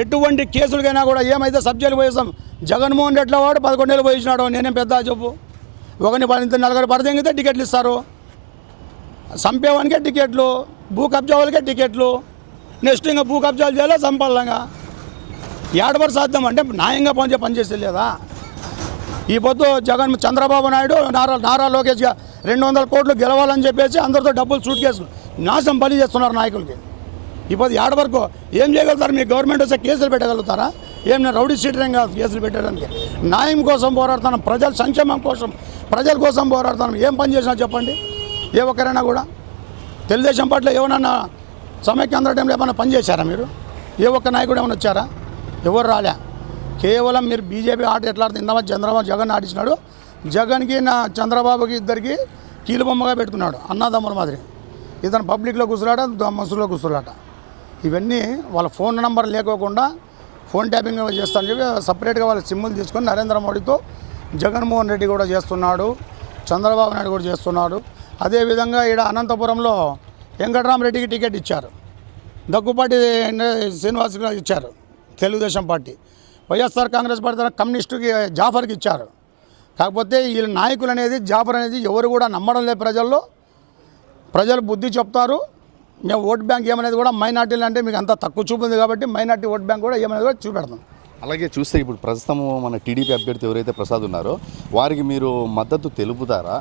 ఎటువంటి కేసులకైనా కూడా ఏమైతే సబ్జెక్టులు పోయేస్తాం జగన్మోహన్ రెడ్డి వాడు పదకొండేళ్ళు పోయించినాడు నేనేం పెద్ద చెప్పు. ఒకరిని పది నలుగురు పడదెంగితే టికెట్లు ఇస్తారు. చంపేవానికే టికెట్లు భూ కబ్జా వాళ్ళకే టికెట్లు. నెక్స్ట్ ఇంకా భూ కబ్జాలు చేయాలి చంపాలంగా. ఏడవరు సాధ్యం అంటే న్యాయంగా పనిచే పనిచేసేది లేదా? ఈ పొద్దు జగన్ చంద్రబాబు నాయుడు నారా నారా లోకేష్ రెండు వందల కోట్లు గెలవాలని చెప్పేసి అందరితో డబ్బులు సూట్ కేసులు నాశనం బలి చేస్తున్నారు నాయకులకి. ఇప్పుడు ఏడ వరకు ఏం చేయగలుగుతారు? మీ గవర్నమెంట్ వస్తే కేసులు పెట్టగలుగుతారా? ఏం నేను రౌడీ షీటరింగ్ కాదు కేసులు పెట్టడానికి. న్యాయం కోసం పోరాడుతాను ప్రజల సంక్షేమం కోసం ప్రజల కోసం పోరాడుతాను ఏం పని చేసినా చెప్పండి. ఏ ఒక్కరైనా కూడా. తెలుగుదేశం పట్ల ఏమన్నా సమైక్యాంధ్ర టైంలో ఏమైనా పని చేశారా మీరు? ఏ ఒక్క నాయకుడు ఏమైనా వచ్చారా? ఎవరు రాలే. కేవలం మీరు బీజేపీ ఆట ఎట్లా ఇందామని చంద్రబాబు జగన్ ఆడిచినాడు జగన్కి నా చంద్రబాబుకి ఇద్దరికి కీలుబొమ్మగా పెట్టుకున్నాడు అన్నదమ్ముల మాదిరి. ఇతను పబ్లిక్లో కూర్చులాట మనుషుల్లో కూర్చులాట ఇవన్నీ వాళ్ళ ఫోన్ నెంబర్ లేకోకుండా ఫోన్ ట్యాపింగ్ చేస్తానని చెప్పి సపరేట్గా వాళ్ళ సిమ్ములు తీసుకొని నరేంద్ర మోడీతో జగన్మోహన్ రెడ్డి కూడా చేస్తున్నాడు. చంద్రబాబు నాయుడు కూడా చేస్తున్నాడు. అదేవిధంగా ఈడ అనంతపురంలో వెంకటరామరెడ్డికి టికెట్ ఇచ్చారు. దగ్గుపాటి శ్రీనివాస్ ఇచ్చారు. Telugu Desam party. YSR Congress party కమ్యూనిస్టుకి జాఫర్కి ఇచ్చారు. కాకపోతే వీళ్ళ నాయకులు అనేది జాఫర్ అనేది ఎవరు కూడా నమ్మడం లేదు ప్రజల్లో. ప్రజలు బుద్ధి చెప్తారు. మేము ఓట్ బ్యాంక్ ఏమనేది కూడా మైనార్టీలు అంటే మీకు అంత తక్కువ చూపు ఉంది కాబట్టి మైనార్టీ ఓట్ బ్యాంక్ కూడా ఏమనేది కూడా చూపెడతాం. అలాగే చూస్తే ఇప్పుడు ప్రస్తుతం మన టీడీపీ అభ్యర్థి ఎవరైతే ప్రసాద్ ఉన్నారో వారికి మీరు మద్దతు తెలుపుతారా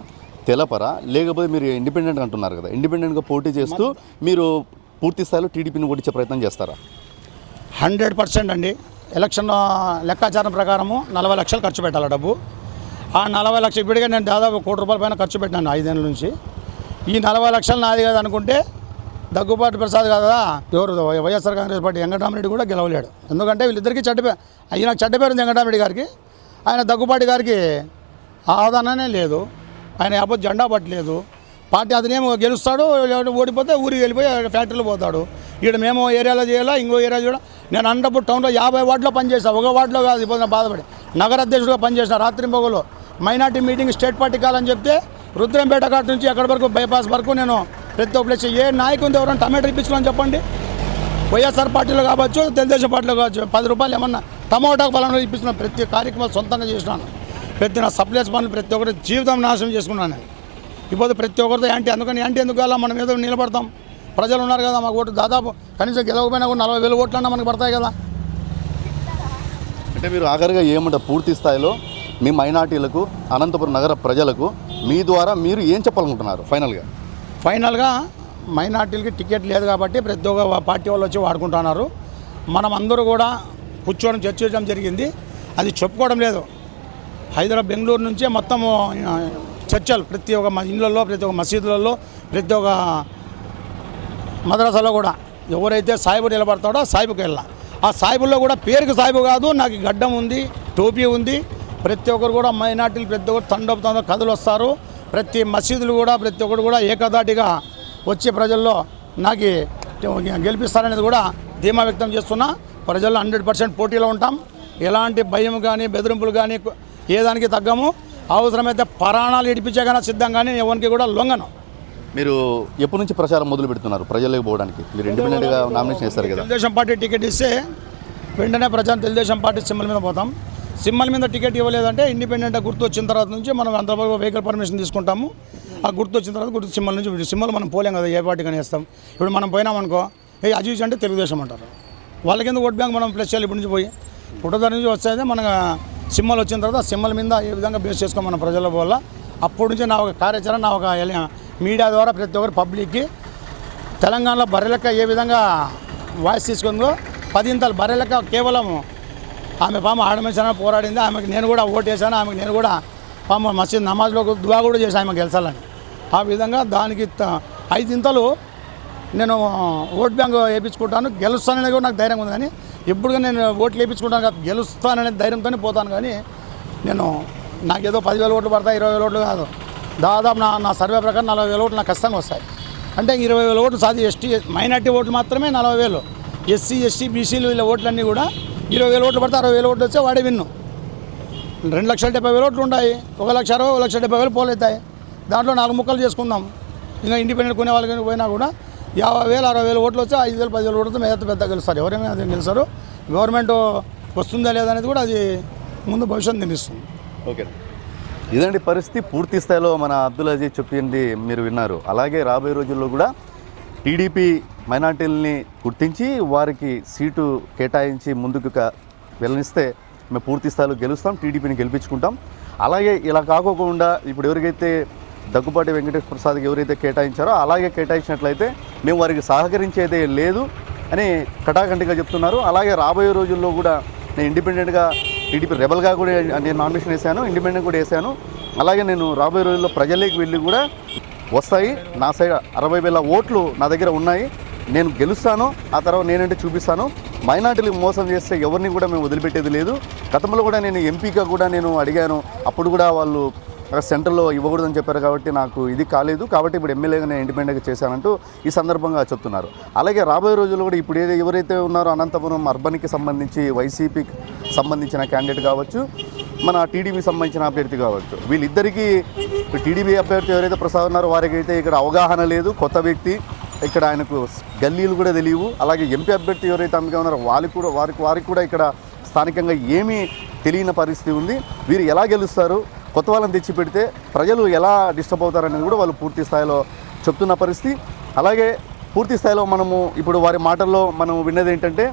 తెలపరా? లేకపోతే మీరు ఇండిపెండెంట్ అంటున్నారు కదా ఇండిపెండెంట్గా పోటీ చేస్తూ మీరు పూర్తి స్థాయిలో టీడీపీని ఓడించే ప్రయత్నం చేస్తారా? హండ్రెడ్ పర్సెంట్ అండి. ఎలక్షన్ లెక్కాచారం ప్రకారము నలభై లక్షలు ఖర్చు పెట్టాలి డబ్బు. ఆ నలభై లక్షలు ఇప్పటికే నేను దాదాపు కోటి రూపాయల పైన ఖర్చు పెట్టాను ఐదేళ్ళ నుంచి. ఈ నలభై లక్షలు నాది కదా అనుకుంటే దగ్గుబాటి ప్రసాద్ కదా ఎవరు వైఎస్ఆర్ కాంగ్రెస్ పార్టీ వెంకటరామరెడ్డి కూడా గెలవలేడు. ఎందుకంటే వీళ్ళిద్దరికీ చెడ్డ అయ్యి ఆయన చెడ్డ పేరు వెంకటరామరెడ్డి గారికి. ఆయన దగ్గుబాటి గారికి ఆదరణనే లేదు. ఆయన యాభై జెండా పట్టలేదు. పార్టీ అతనేమో గెలుస్తాడు ఓడిపోతే ఊరికి వెళ్ళిపోయి ఫ్యాక్టరీలో పోతాడు. ఇక్కడ మేము ఏరియాలో చేయాలా ఇంకో ఏరియా చేయాలా? నేను అన్నప్పుడు టౌన్లో యాభై వార్డులో పనిచేస్తాను ఒక వార్డులో కాదు ఇప్పుడు బాధపడి. నగర అధ్యక్షుడిగా పనిచేసిన రాత్రి పొగలో. Minority meeting state party colony చెప్తే రుద్రంపేట కాడ నుంచి ఎక్కడి వరకు బైపాస్ వరకు నేను ప్రతి ఒక్క ప్లేస్ ఏ నాయకుని ఎవరైనా టమాటో ఇప్పించుకోని చెప్పండి. వైఎస్ఆర్ పార్టీలో కావచ్చు తెలుగుదేశం పార్టీలో కావచ్చు పది రూపాయలు ఏమన్నా టమాటా ఫలానా ఇప్పిస్తున్నాను ప్రతి కార్యక్రమాలు సొంతంగా చేసినాను. ప్రతి నా సప్లైస్ పనులు ప్రతి ఒక్కరి జీవితం నాశనం చేసుకున్నాను నేను. ఇప్పుడు ప్రతి ఒక్కరితో యాంటీ. అందుకని యాంటీ ఎందుకు కావాలా? మనం ఏదో నిలబడతాం. ప్రజలు ఉన్నారు కదా మాకు ఓటు దాదాపు కనీసం గెలవకపోయినా కూడా నలభై వేల ఓట్లన్నా మనకు పడతాయి కదా. అంటే మీరు ఆఖరిగా ఏమంటారు పూర్తి స్థాయిలో మీ మైనార్టీలకు అనంతపురం నగర ప్రజలకు మీ ద్వారా మీరు ఏం చెప్పాలనుకుంటున్నారు ఫైనల్గా? ఫైనల్గా మైనార్టీలకి టికెట్ లేదు కాబట్టి ప్రతి ఒక్క పార్టీ వాళ్ళు వచ్చి వాడుకుంటున్నారు. మనం అందరూ కూడా కూర్చోవడం చర్చించడం జరిగింది. అది చెప్పుకోవడం లేదు. హైదరాబాద్ బెంగళూరు నుంచే మొత్తము చర్చలు ప్రతి ఒక్క మ- ఇళ్ళల్లో ప్రతి ఒక్క మసీదులలో ప్రతి ఒక్క మద్రాసాలో కూడా ఎవరైతే సాయిబు నిలబడతాడో సాయిబుకి వెళ్ళా ఆ సాయిబుల్లో కూడా పేరుకి సాయిబు కాదు నాకు గడ్డం ఉంది టోపీ ఉంది. ప్రతి ఒక్కరు కూడా మైనార్టీలు ప్రతి ఒక్కరు తండపు తండ కథలు వస్తారు. ప్రతి మసీదులు కూడా ప్రతి ఒక్కరు కూడా ఏకదాటిగా వచ్చే ప్రజల్లో నాకు గెలిపిస్తారనేది కూడా ధీమా వ్యక్తం చేస్తున్నా. ప్రజల్లో హండ్రెడ్ పర్సెంట్ పోటీలో ఉంటాం. ఎలాంటి భయం కానీ బెదిరింపులు కానీ ఏ దానికి తగ్గము. అవసరమైతే పరాణాలు ఇడిపించే కానీ సిద్ధం కానీ ఎవరికి కూడా లొంగను. మీరు ఎప్పటి నుంచి ప్రచారం మొదలు పెడుతున్నారు? ప్రజలకు పోవడానికి. మీరు ఇండిపెండెంట్గా నామినేషన్ చేస్తారు కదా. తెలుగుదేశం పార్టీ టికెట్ ఇస్తే వెంటనే ప్రజలు తెలుగుదేశం పార్టీ సింబల్ మీద పోతాం. సింబల్ మీద టికెట్ ఇవ్వలేదంటే ఇండిపెండెంట్ గుర్తు వచ్చిన తర్వాత నుంచి మనం అంతవరకు వెహికల్ పర్మిషన్ తీసుకుంటాము. ఆ గుర్తు వచ్చిన తర్వాత గుర్తు సింబల్ నుంచి సింబల్ మనం పోలేం కదా ఏ పార్టీ కానీ వేస్తాం. ఇప్పుడు మనం పోయినామనుకో ఏ అజీజ్ అంటే తెలుగుదేశం అంటారు. వాళ్ళకి ఎందుకు ఓట్ బ్యాంక్ మనం ప్లస్ చేయాలి? ఇప్పటి నుంచి పోయి పుట్టదారి నుంచి వస్తే మన సిమ్మలు వచ్చిన తర్వాత సిమ్మల మీద ఏ విధంగా బేస్ చేసుకోమన్న ప్రజల వల్ల అప్పటి నుంచి నా ఒక కార్యాచరణ నా ఒక మీడియా ద్వారా ప్రతి ఒక్కరు పబ్లిక్కి తెలంగాణలో బర్రెలెక్క ఏ విధంగా వాయిస్ తీసుకుందో పదింతలు బర్రెలెక్క కేవలం ఆమె పామ ఆడమేసాన పోరాడింది ఆమెకి నేను కూడా ఓటు వేసాను ఆమెకి నేను కూడా పామ మసీద్ నమాజ్లో దువా కూడా చేశాను ఆమె గెలిచాలని. ఆ విధంగా దానికి ఐదింతలు నేను ఓట్ బ్యాంక్ వేయించుకుంటాను గెలుస్తాననేది కూడా నాకు ధైర్యం ఉంది. కానీ ఎప్పుడుగా నేను ఓట్లు వేయించుకుంటాను కాదు గెలుస్తాననే ధైర్యంతోనే పోతాను. కానీ నేను నాకు ఏదో పదివేల ఓట్లు పడతాయి ఇరవై వేల ఓట్లు కాదు. దాదాపు నా నా సర్వే ప్రకారం నలభై వేల ఓట్లు నాకు ఖచ్చితంగా వస్తాయి. అంటే ఇరవై వేల ఓట్లు సాధి ఎస్టీ మైనార్టీ ఓట్లు మాత్రమే నలభై వేలు. ఎస్సీ ఎస్టీ బీసీలు వీళ్ళ ఓట్లన్నీ కూడా ఇరవై వేల ఓట్లు పడితే అరవై వేల ఓట్లు వస్తే వాడే విన్ను. రెండు లక్షల డెబ్బై వేల ఓట్లు ఉంటాయి. ఒక లక్ష అరవై ఒక లక్ష డెబ్బై వేలు పోలు అవుతాయి దాంట్లో నాలుగు ముక్కలు చేసుకుందాం. ఇంకా ఇండిపెండెంట్ కొనే వాళ్ళకి పోయినా కూడా యాభై వేలు అరవై వేలు ఓట్లు వచ్చి ఐదు వేలు పదివేలు ఓట్లతో మిగతా పెద్ద గెలుస్తారు. ఎవరైనా అది గెలుస్తారు గవర్నమెంట్ వస్తుందా లేదా అనేది కూడా అది ముందు భవిష్యత్తు నిర్ణయిస్తుంది. ఓకే. ఇదండి పరిస్థితి పూర్తి స్థాయిలో మన అబ్దుల్ అజీజ్ చెప్పింది మీరు విన్నారు. అలాగే రాబోయే రోజుల్లో కూడా టీడీపీ మైనార్టీలని గుర్తించి వారికి సీటు కేటాయించి ముందుకు వెళ్ళనిస్తే మేము పూర్తి స్థాయిలో గెలుస్తాం టీడీపీని గెలిపించుకుంటాం. అలాగే ఇలా కాకోకుండా ఇప్పుడు ఎవరికైతే దగ్గుపాటి వెంకటేశ్వర ప్రసాద్కి ఎవరైతే కేటాయించారో అలాగే కేటాయించినట్లయితే మేము వారికి సహకరించేదే లేదు అని కటాకంటిగా చెప్తున్నారు. అలాగే రాబోయే రోజుల్లో కూడా నేను ఇండిపెండెంట్గా టీడీపీ రెబల్గా కూడా నేను నామినేషన్ వేశాను ఇండిపెండెంట్ కూడా వేశాను. అలాగే నేను రాబోయే రోజుల్లో ప్రజల్లోకి వెళ్ళి కూడా వస్తాయి. నా సైడ్ అరవై వేల ఓట్లు నా దగ్గర ఉన్నాయి. నేను గెలుస్తాను. ఆ తర్వాత నేనంటే చూపిస్తాను. మైనార్టీలకు మోసం చేస్తే ఎవరిని కూడా మేము వదిలిపెట్టేది లేదు. గతంలో కూడా నేను ఎంపీగా కూడా నేను అడిగాను. అప్పుడు కూడా వాళ్ళు అక్కడ సెంటర్లో ఇవ్వకూడదని చెప్పారు కాబట్టి నాకు ఇది కాలేదు. కాబట్టి ఇప్పుడు ఎమ్మెల్యేగా నేను ఇండిపెండెంట్గా చేశానంటూ ఈ సందర్భంగా చెప్తున్నారు. అలాగే రాబోయే రోజుల్లో కూడా ఇప్పుడు ఏదో ఎవరైతే ఉన్నారో అనంతపురం అర్బన్కి సంబంధించి వైసీపీకి సంబంధించిన క్యాండిడేట్ కావచ్చు మన టీడీపీ సంబంధించిన అభ్యర్థి కావచ్చు. వీళ్ళిద్దరికీ టీడీపీ అభ్యర్థి ఎవరైతే ప్రసాద్ ఉన్నారో వారికి అయితే ఇక్కడ అవగాహన లేదు. కొత్త వ్యక్తి ఇక్కడ ఆయనకు గల్లీలు కూడా తెలియవు. అలాగే ఎంపీ అభ్యర్థి ఎవరైతే అమ్మగా ఉన్నారో వాళ్ళకి కూడా వారికి వారికి కూడా ఇక్కడ స్థానికంగా ఏమీ తెలియని పరిస్థితి ఉంది. వీరు ఎలా గెలుస్తారు? కొత్త వాళ్ళని తెచ్చి పెడితే ప్రజలు ఎలా డిస్టర్బ్ అవుతారనేది కూడా వాళ్ళు పూర్తి స్థాయిలో చెప్తున్న పరిస్థితి. అలాగే పూర్తి స్థాయిలో మనము ఇప్పుడు వారి మాటల్లో మనం విన్నది ఏంటంటే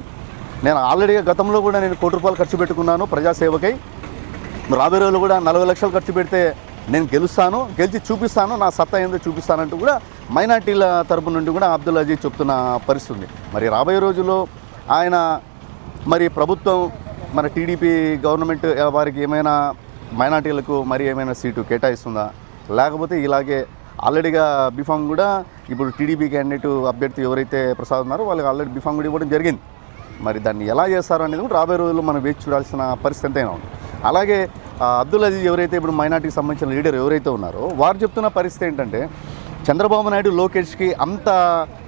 నేను ఆల్రెడీ గతంలో కూడా నేను కోటి రూపాయలు ఖర్చు పెట్టుకున్నాను ప్రజాసేవకై. రాబోయే రోజులు కూడా నలభై లక్షలు ఖర్చు పెడితే నేను గెలుస్తాను గెలిచి చూపిస్తాను నా సత్తా ఏందో చూపిస్తానంటూ కూడా మైనార్టీల తరపు నుండి కూడా అబ్దుల్ అజీజ్ చెప్తున్న పరిస్థితి ఉంది. మరి రాబోయే రోజుల్లో ఆయన మరి ప్రభుత్వం మన టీడీపీ గవర్నమెంట్ వారికి ఏమైనా మైనార్టీలకు మరి ఏమైనా సీటు కేటాయిస్తుందా? లేకపోతే ఇలాగే ఆల్రెడీగా బీఫామ్ కూడా ఇప్పుడు టీడీపీ క్యాండిడేట్ అభ్యర్థి ఎవరైతే ప్రసాద్ ఉన్నారో వాళ్ళకి ఆల్రెడీ బీఫామ్ కూడా ఇవ్వడం జరిగింది. మరి దాన్ని ఎలా చేస్తారు అనేది కూడా రాబోయే రోజుల్లో మనం వేచి చూడాల్సిన పరిస్థితి ఎంతైనా ఉంది. అలాగే అబ్దుల్ అజీజ్ ఎవరైతే ఇప్పుడు మైనార్టీకి సంబంధించిన లీడర్ ఎవరైతే ఉన్నారో వారు చెప్తున్న పరిస్థితి ఏంటంటే చంద్రబాబు నాయుడు లోకేష్కి అంత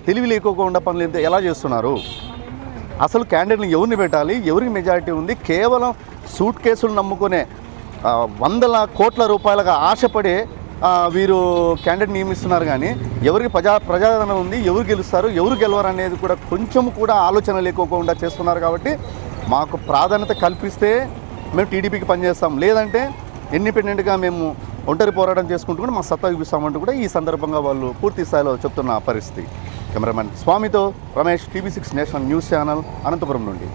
తెలివి లేకోకుండా పనులు అయితే ఎలా చేస్తున్నారు? అసలు క్యాండిడేట్ని ఎవరిని పెట్టాలి? ఎవరికి మెజారిటీ ఉంది? కేవలం సూట్ కేసులు నమ్ముకునే వందల కోట్ల రూపాయలుగా ఆశపడే వీరు క్యాండిడేట్ నియమిస్తున్నారు కానీ ఎవరికి ప్రజా ప్రజాదరణ ఉంది ఎవరు గెలుస్తారు ఎవరు గెలవరు అనేది కూడా కొంచెం కూడా ఆలోచన లేకోకుండా చేస్తున్నారు కాబట్టి మాకు ప్రాధాన్యత కల్పిస్తే మేము టీడీపీకి పనిచేస్తాం. లేదంటే ఇండిపెండెంట్గా మేము ఒంటరి పోరాటం చేసుకుంటూ కూడా మా సత్తా చూపిస్తామంటూ కూడా ఈ సందర్భంగా వాళ్ళు పూర్తి స్థాయిలో చెప్తున్న పరిస్థితి. కెమెరామెన్ స్వామితో Ramesh TV six national news channel Anantapuram నుండి.